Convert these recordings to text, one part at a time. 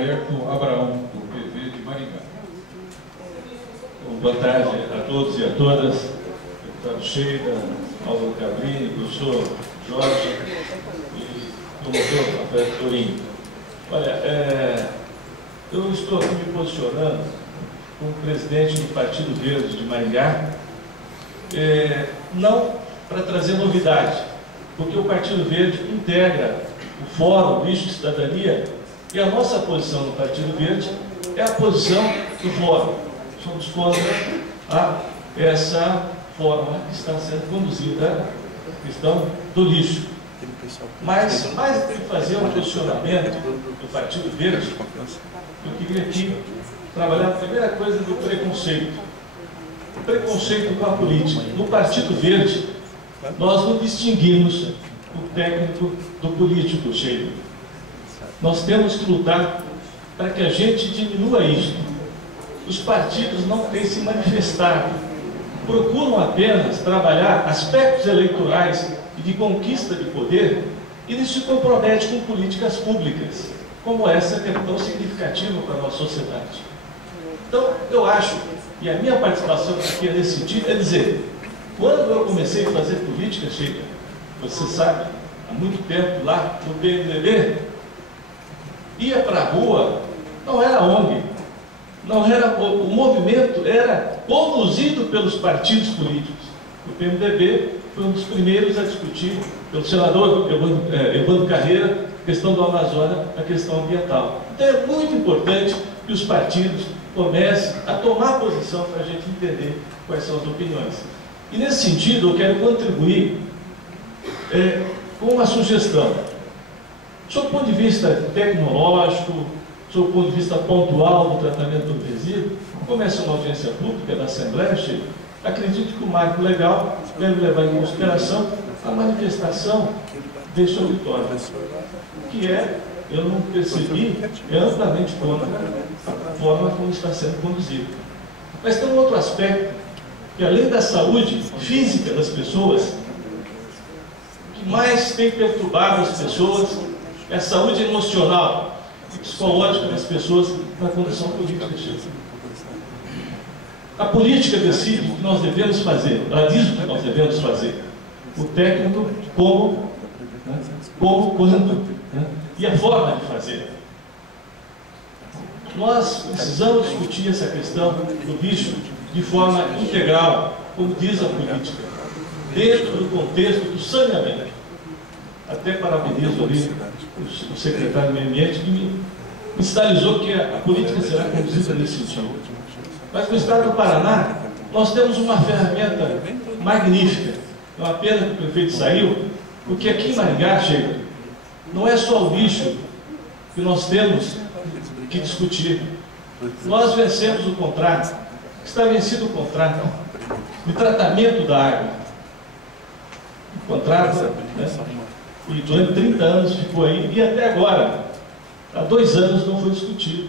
Alberto Abraão, do PV de Maringá. Boa tarde a todos e a todas, deputado Sheila, Álvaro Cabrini, professor Jorge e promotor Rafael Torinho. Olha, eu estou aqui me posicionando como presidente do Partido Verde de Maringá, não para trazer novidade, porque o Partido Verde integra o Fórum Lixo e Cidadania e a nossa posição no Partido Verde é a posição do Fórum. Somos contra essa forma que está sendo conduzida a questão do lixo. Mas, mais do que fazer um posicionamento do Partido Verde, eu queria aqui trabalhar a primeira coisa do preconceito. O preconceito com a política. No Partido Verde, nós não distinguimos o técnico do político, Sheila. Nós temos que lutar para que a gente diminua isso. Os partidos não têm se manifestado, procuram apenas trabalhar aspectos eleitorais e de conquista de poder e não se compromete com políticas públicas, como essa que é tão significativa para a nossa sociedade. Então, eu acho, e a minha participação aqui nesse sentido, é dizer, quando eu comecei a fazer política, Sheila, você sabe, há muito tempo lá no PMDB, ia para a rua, não era ONG, não era, o movimento era conduzido pelos partidos políticos. O PMDB foi um dos primeiros a discutir, pelo senador Evandro Carreira, a questão do Amazonas, a questão ambiental. Então é muito importante que os partidos comecem a tomar posição para a gente entender quais são as opiniões. E nesse sentido eu quero contribuir com uma sugestão. Sob o ponto de vista tecnológico, sob o ponto de vista pontual do tratamento do resíduo, começa uma audiência pública da Assembleia, Sheila. Acredito que o marco legal deve levar em consideração a manifestação deste auditório, que eu não percebi, é amplamente contra a forma como está sendo conduzido. Mas tem um outro aspecto, que além da saúde física das pessoas, o que mais tem perturbado as pessoas é a saúde emocional e psicológica das pessoas na condição política. A política decide o que nós devemos fazer, ela diz o que nós devemos fazer. O técnico, como, quando, e a forma de fazer. Nós precisamos discutir essa questão do lixo de forma integral, como diz a política, dentro do contexto do saneamento. Até parabenizo ali o secretário do Meio Ambiente que me sinalizou que a política será conduzida nesse sentido. Mas no estado do Paraná, nós temos uma ferramenta magnífica. É uma pena que o prefeito saiu, porque aqui em Maringá, Sheila, não é só o lixo que nós temos que discutir. Nós vencemos o contrato, está vencido o contrato de tratamento da água. O contrato, e durante 30 anos ficou aí, e até agora, há 2 anos não foi discutido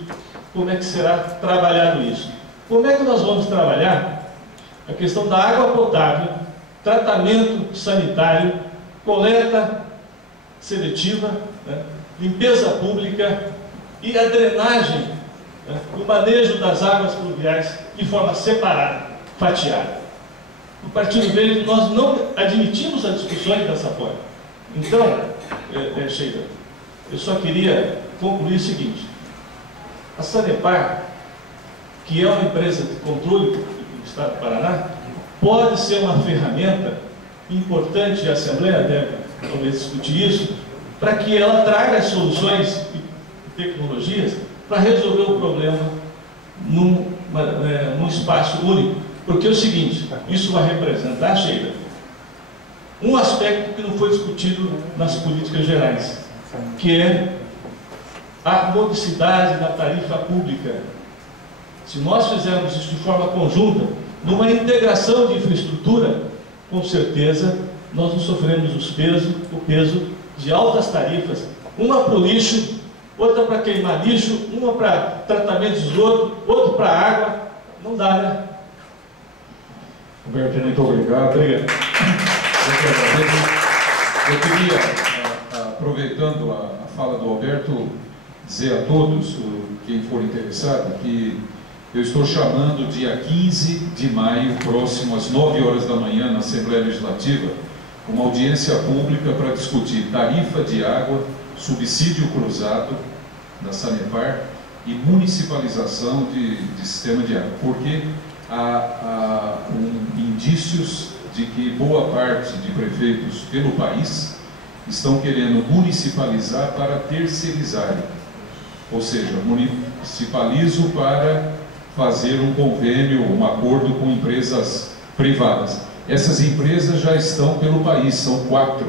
como é que será trabalhado isso. Como é que nós vamos trabalhar a questão da água potável, tratamento sanitário, coleta seletiva, limpeza pública e a drenagem, o manejo das águas pluviais de forma separada, fatiada. No Partido Verde nós não admitimos as discussões dessa forma. Então, Sheila, eu só queria concluir o seguinte: a Sanepar, que é uma empresa de controle do Estado do Paraná, pode ser uma ferramenta importante, a Assembleia deve talvez discutir isso, para que ela traga soluções e tecnologias para resolver o problema num espaço único. Porque é o seguinte, isso vai representar, Sheila, um aspecto que não foi discutido nas políticas gerais, que é a modicidade da tarifa pública. Se nós fizermos isso de forma conjunta, numa integração de infraestrutura, com certeza nós não sofremos o peso de altas tarifas, uma para o lixo, outra para queimar lixo, uma para tratamento de esgoto, outra para água. Não dá, né? Alberto, muito obrigado. Eu queria, aproveitando a fala do Alberto, dizer a todos, quem for interessado, que eu estou chamando dia 15 de maio, próximo às 9 horas da manhã, na Assembleia Legislativa, uma audiência pública para discutir tarifa de água, subsídio cruzado da Sanepar e municipalização de sistema de água, porque há indícios de que boa parte de prefeitos pelo país estão querendo municipalizar para terceirizarem, ou seja, municipalizo para fazer um convênio, um acordo com empresas privadas. Essas empresas já estão pelo país, são 4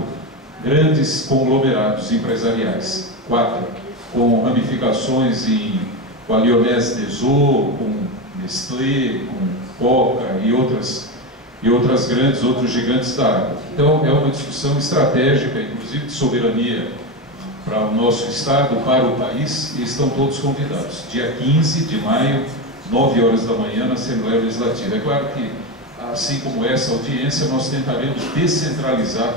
grandes conglomerados empresariais, 4, com ramificações com a Lyonese Deso, com Nestlé, com Coca e outros gigantes da água. Então, é uma discussão estratégica, inclusive de soberania para o nosso Estado, para o país, e estão todos convidados. Dia 15 de maio, 9 horas da manhã, na Assembleia Legislativa. É claro que, assim como essa audiência, nós tentaremos descentralizar,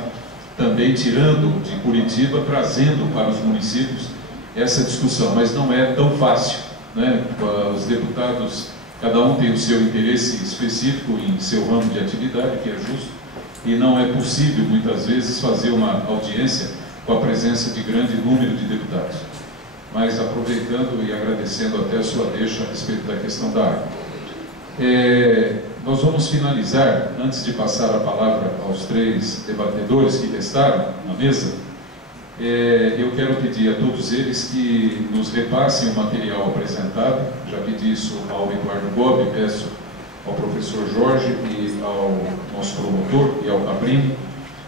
também tirando de Curitiba, trazendo para os municípios essa discussão, mas não é tão fácil, né? Os deputados, cada um tem o seu interesse específico em seu ramo de atividade, que é justo, e não é possível, muitas vezes, fazer uma audiência com a presença de grande número de deputados. Mas aproveitando e agradecendo até a sua deixa a respeito da questão da água. Nós vamos finalizar, antes de passar a palavra aos 3 debatedores que restaram na mesa, eu quero pedir a todos eles que nos repassem o material apresentado. Já pedi isso ao Eduardo Gobi, peço ao professor Jorge e ao nosso promotor e ao Cabrini.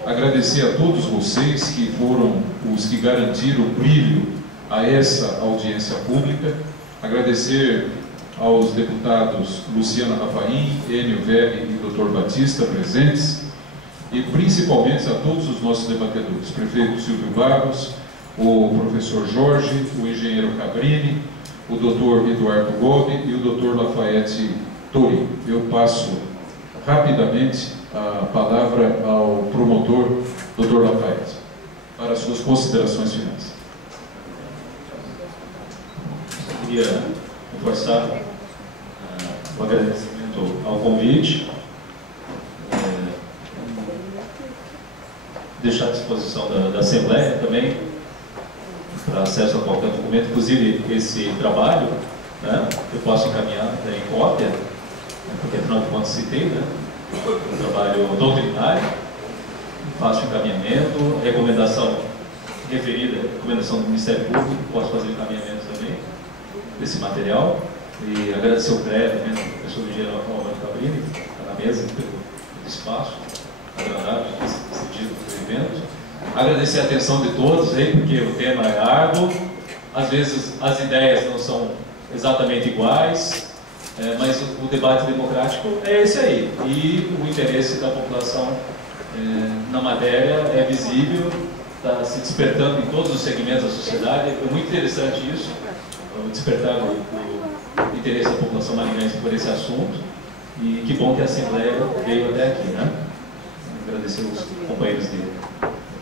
Agradecer a todos vocês que foram os que garantiram o brilho a essa audiência pública. Agradecer aos deputados Luciana Rafaim, Enio Velli e Dr. Batista presentes, e principalmente a todos os nossos debatedores, prefeito Silvio Barros, o professor Jorge, o engenheiro Cabrini, o Dr. Eduardo Gobi e o Dr. Lafayette Tori. Eu passo rapidamente a palavra ao promotor, Dr. Lafayette, para as suas considerações finais. Eu queria reforçar o agradecimento ao convite, deixar à disposição da Assembleia também para acesso a qualquer documento, inclusive esse trabalho, né, eu posso encaminhar em cópia, porque afinal de contas citei, né, um trabalho doutrinário, faço encaminhamento, recomendação referida, recomendação do Ministério Público, posso fazer encaminhamento também desse material, e agradecer o CREA também, ao professor engenheiro Alberto Cabrini, que está na mesa, pelo espaço agradável cedido pelo evento. Agradecer a atenção de todos aí, porque o tema é árduo, às vezes as ideias não são exatamente iguais, mas o debate democrático é esse aí, e o interesse da população na matéria é visível, está se despertando em todos os segmentos da sociedade. É muito interessante isso, o despertar o interesse da população maringaense por esse assunto, e que bom que a Assembleia veio até aqui, né? Agradecer os companheiros aqui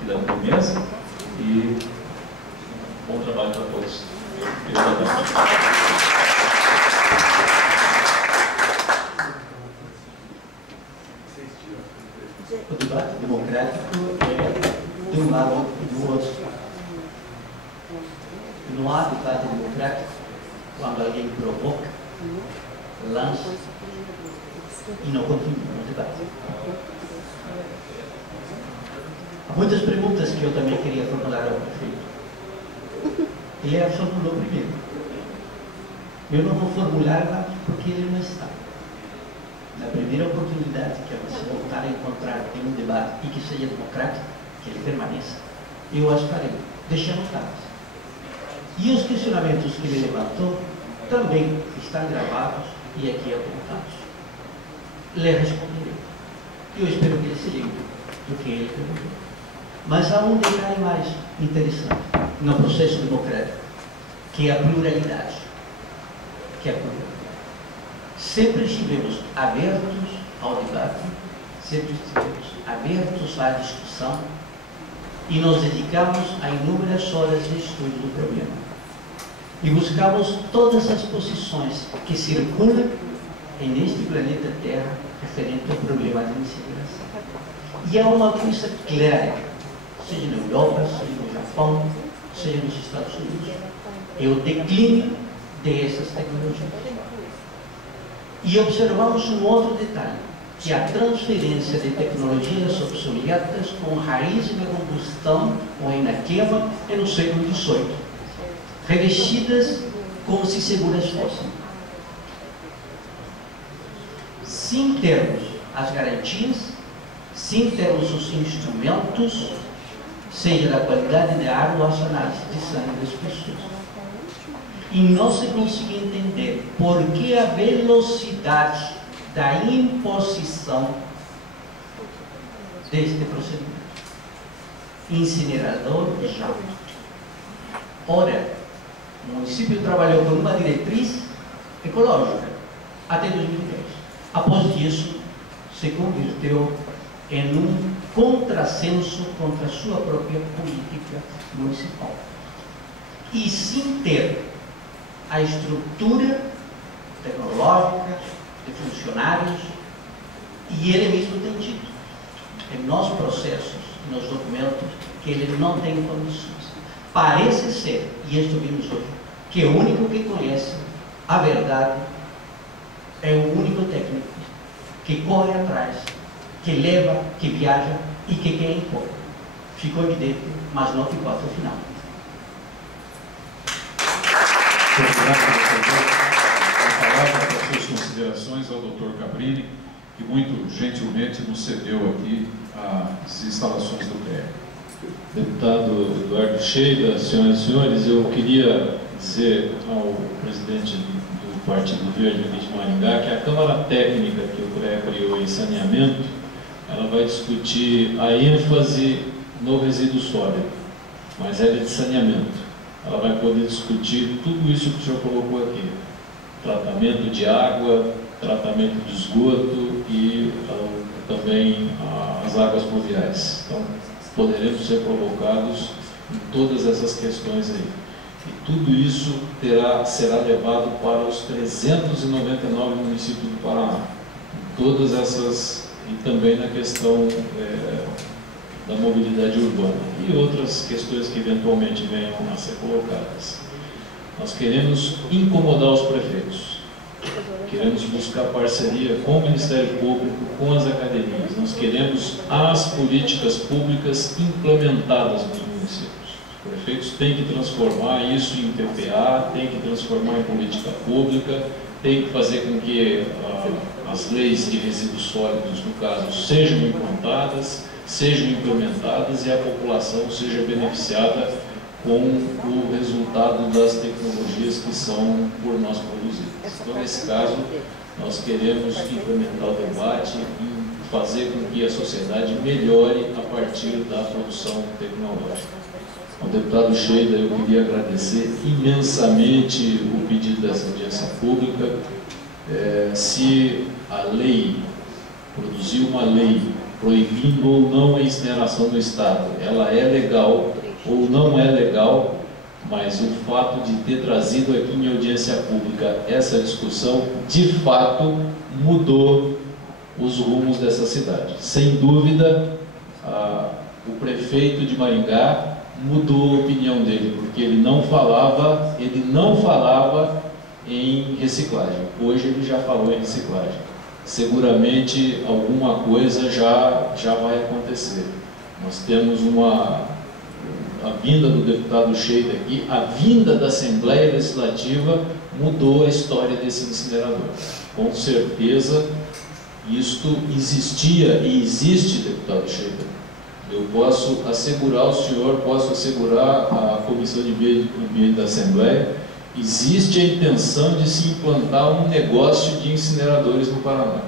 da mesa e bom trabalho para todos. O debate democrático é de um lado e do outro. Não há debate democrático quando alguém provoca, lança e não continua no debate. Há muitas perguntas que eu também queria formular ao prefeito. Ele já formulou primeiro. Eu não vou formular mais porque ele não está. Na primeira oportunidade que você voltar a encontrar em um debate e que seja democrático, que ele permaneça, eu as farei, deixando claras. E os questionamentos que ele levantou também estão gravados e aqui apontados. Lhe responderei. Eu espero que ele se lembre do que ele perguntou. Mas há um detalhe mais interessante no processo democrático, que é a pluralidade. Sempre estivemos abertos ao debate, sempre estivemos abertos à discussão e nos dedicamos a inúmeras horas de estudo do problema. e buscamos todas as posições que circulam neste planeta Terra referente ao problema da incineração. E há uma coisa clara, seja na Europa, seja no Japão, seja nos Estados Unidos, é o declínio dessas tecnologias. E observamos um outro detalhe, que a transferência de tecnologias obsoletas com raiz na combustão ou na queima é no século XVIII, revestidas como se seguras fossem, sem termos as garantias, sem termos os instrumentos, seja da qualidade de ar ou as análises de sangue das pessoas. E não se consegue entender por que a velocidade da imposição deste procedimento. Incinerador já. Ora, o município trabalhou por uma diretriz ecológica até 2010. Após isso, se converteu em um contrassenso contra a sua própria política municipal. E sem ter a estrutura tecnológica, de funcionários, e ele mesmo tem dito, em nossos processos, nos documentos, que ele não tem condições. Parece ser, e isto vimos hoje, que o único que conhece a verdade é o único técnico que corre atrás, que leva, que viaja e que quer impor. Ficou evidente, mas não ficou até o final. A palavra para suas considerações ao Dr. Cabrini, que muito gentilmente nos cedeu aqui as instalações do TR. Deputado Eduardo Sheida, senhoras e senhores, eu queria dizer ao presidente do Partido Verde aqui de Maringá que a Câmara Técnica que o CREA criou em saneamento, ela vai discutir a ênfase no resíduo sólido, mas ela é de saneamento. Ela vai poder discutir tudo isso que o senhor colocou aqui: tratamento de água, tratamento de esgoto e também as águas pluviais. Então, poderemos ser provocados em todas essas questões aí. E tudo isso será levado para os 399 municípios do Paraná. Em todas essas, e também na questão da mobilidade urbana e outras questões que eventualmente venham a ser colocadas. Nós queremos incomodar os prefeitos, queremos buscar parceria com o Ministério Público, com as academias, nós queremos as políticas públicas implementadas nos municípios. Os prefeitos têm que transformar isso em PPA, têm que transformar em política pública, têm que fazer com que as leis de resíduos sólidos, no caso, sejam implantadas, sejam implementadas e a população seja beneficiada com o resultado das tecnologias que são por nós produzidas. Então, nesse caso, nós queremos implementar o debate e fazer com que a sociedade melhore a partir da produção tecnológica. Ao deputado Sheida, eu queria agradecer imensamente o pedido dessa audiência pública. Se a lei produzir uma lei proibindo ou não a incineração no Estado, ela é legal ou não é legal, mas o fato de ter trazido aqui em audiência pública essa discussão, de fato, mudou os rumos dessa cidade. Sem dúvida, o prefeito de Maringá mudou a opinião dele, porque ele não falava em reciclagem. Hoje ele já falou em reciclagem. Seguramente alguma coisa já vai acontecer. Nós temos a vinda do deputado Sheida aqui, a vinda da Assembleia Legislativa mudou a história desse incinerador. Com certeza, isto existia e existe, deputado Sheida. Eu posso assegurar ao senhor, posso assegurar à Comissão de Meio Ambiente da Assembleia, existe a intenção de se implantar um negócio de incineradores no Paraná.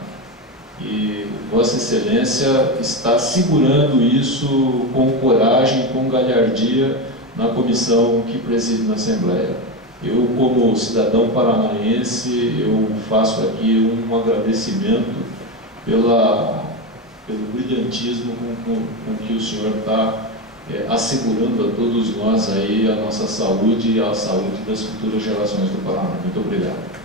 E Vossa Excelência está segurando isso com coragem, com galhardia, na comissão que preside na Assembleia. Eu, como cidadão paranaense, eu faço aqui um agradecimento pelo brilhantismo com que o senhor está assegurando a todos nós aí a nossa saúde e a saúde das futuras gerações do Paraná. Muito obrigado.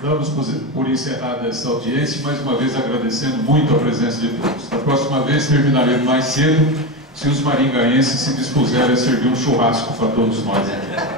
Damos por encerrada essa audiência, mais uma vez agradecendo muito a presença de todos. Da próxima vez terminaremos mais cedo, se os maringaenses se dispuserem a servir um churrasco para todos nós aqui.